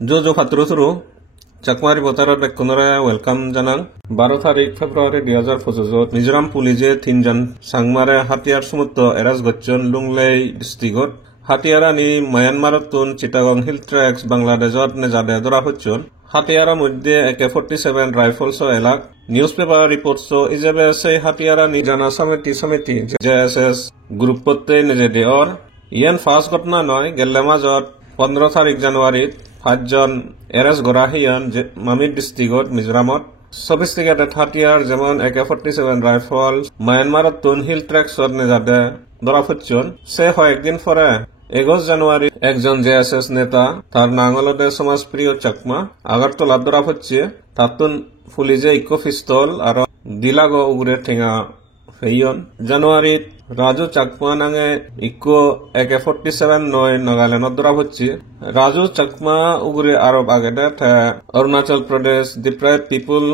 জো ফাত্র শুরু চাকমারি বতারত একনরে ওয়েলকাম জানাং 12 তারিখ ফেব্রুয়ারি 2025 মিজোরাম পুলিশে 3 জন সাংমারে হাতিয়ার সমুদ্র এরাজ গচ্ছন লুংলেই ডিস্ট্রিক্টত হাতিয়ারানি মায়ানমারত তুন চিটাগং হিল ট্র্যাক্স বাংলাদেশত নেজাদে ধরা হচ্ছন হাতিয়ারা মধ্যে AK-47 রাইফলস এলাক নিউজ পেপার রিপোর্টস ইজেবে সেই হাতিয়ারা নিজানা সমিতি জেএসএস গ্রুপ করতে নিজে দেওয়ার ইয়ান ফার্স্ট ঘটনা নয় গেলে মাজত 15 তারিখ জানুয়ারিত 5 জন এরেস্ট করা হিয়ান মামির ডিস্ট্রিক্টত মিজোরামত সফিস্টিকেটেড হাতিয়ার যেমন AK-47 রাইফল মায়ানমারত তুন হিল ট্র্যাক্সত নেজাদে ধরা হচ্ছন সে কয়েকদিন পরে 21 জানুয়ারি একজন জেএসএস নেতা তার নাঙ্গলদে সমাজপ্রিয় চাকমা আগরতলা ধরা হচ্ছে তাতুন পুলিশে ইকো পিস্তল আর দিলাগো উগরে ঠেঙা ফেইয়ন জানুয়ারিত রাজু চাকমা নাঙে ইকো AK-47 নয় নাগাল্যান্ডত ধরা হচ্ছে রাজু চাকমা উগরে আরব আগেদে Arunachal Pradesh deprived people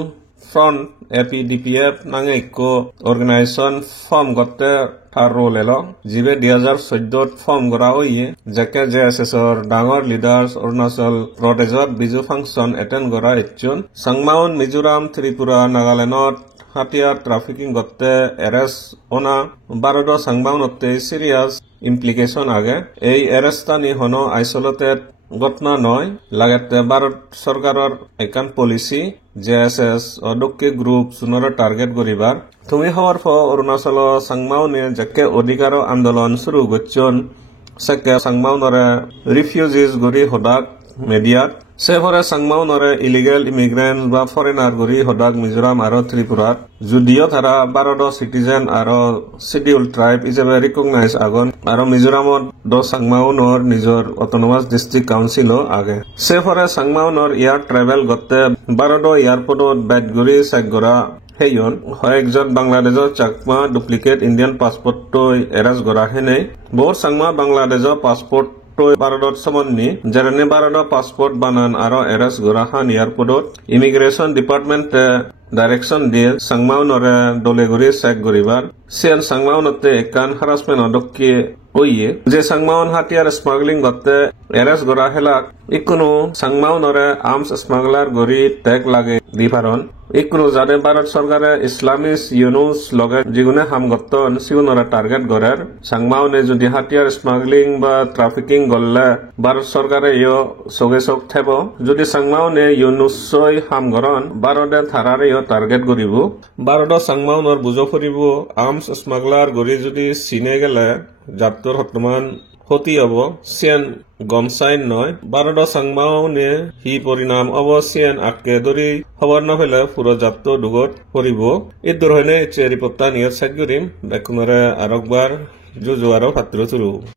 front APDPF নাঙে ইকো অর্গানাইজেশন ফর্ম করতে তার রোল এলো জিবে 2014 ফর্ম করা হইয়ে যাকে জেএসএসর ডাঙর লিডার্স অরুণাচল প্রদেশত বিজু ফাংশন এটেন্ড করা ইচ্ছুন সাংমাউন মিজোরাম ত্রিপুরা নাগাল্যান্ডত হাতিয়ার ট্রাফিকিং করতে এরেস্ট ওনা ভারত সাংমাউনতে সিরিয়াস ইমপ্লিকেশন আগে এই এরেস্টানি হনো আইসোলেটেড ঘটনা নয় লাগেতে ভারত সরকারের একান পলিসি জেএসএস অদক্কে গ্রুপ সুনরে টার্গেট করিবার তুমি হওয়ার পর অরুণাচল সাংমাউনে যাকে অধিকার আন্দোলন শুরু করছন সেকে সাংমাউনরে রিফিউজিজ গড়ি হদাক মেডিয়াত সেভরে সাংমাউনরে ইলিগেল ইমিগ্রেন্ট বা ফরেনার গড়ি হদাক মিজোরাম আর ত্রিপুরাত যদিও তারা ভারত সিটিজেন আর শিডিউল ট্রাইব হিসেবে রিকগনাইজ আগন আর মিজোরামত সাংমাউনর নিজর অটোনমাস ডিস্ট্রিক্ট কাউন্সিল আগে সেভরে সাংমাউনর ইয়ার ট্রাভেল করতে ভারত এয়ারপোর্টত ব্যাট গড়ি চেক করা হেয়ন একজন বাংলাদেশৰ চাকমা ডুপ্লিকেট ইন্ডিয়ান পাসপোৰ্ট এৰাজ কৰা হেনে বহু সাংমা বাংলাদেশৰ পাসপোৰ্ট ভাৰতত সমন্বী যেনে ভাৰতৰ পাসপোর্ট বানান আর এরাজ করা হান এয়ারপোর্টত ইমিগ্রেশন ডিপার্টমেন্টে ডাইরেকশন দিয়ে সাংমাউনরে দলে ঘুরি চেক করিবার সিয়ান সাংমাউনতে একান হারাসমেন্ট অদক্কে ওইয়ে যে সাংমাউন হাতিয়ার স্মাগলিং করতে এরেস্ট করা হেলাক ইকুনো সাংমাউনরে আর্মস স্মাগলার গড়ি ট্যাগ লাগে দিপারন ইকুনো যাতে ভারত সরকারে ইসলামিস ইউনুস লগে যিগুনে হামগতন সিউনরে টার্গেট করার সাংমাউনে যদি হাতিয়ার স্মাগলিং বা ট্রাফিকিং করলে ভারত সরকারে ইয় সগে চক থেব যদি সাংমাউনে ইউনুসই হামগরন ভারতে থারারে ইয় টার্গেট করিব ভারত সাংমাউনর বুঝো ফুরিব আর্মস স্মাগলার গড়ি যদি চিনে গেলে জাপ্তর বর্তমান ক্ষতি হব সিয়ান গমসাইন নয় ভারত সাংমাউনে হি পরিণাম অবশ্যেন আটকে ধরি খবর না পেলে পুরো জাপ্ত দুগত পড়ব এই ধরনের রিপোর্টটা নিয়ে চেক করিম বেকুনরে আরেকবার জোয়ারও ফাত্র শুরু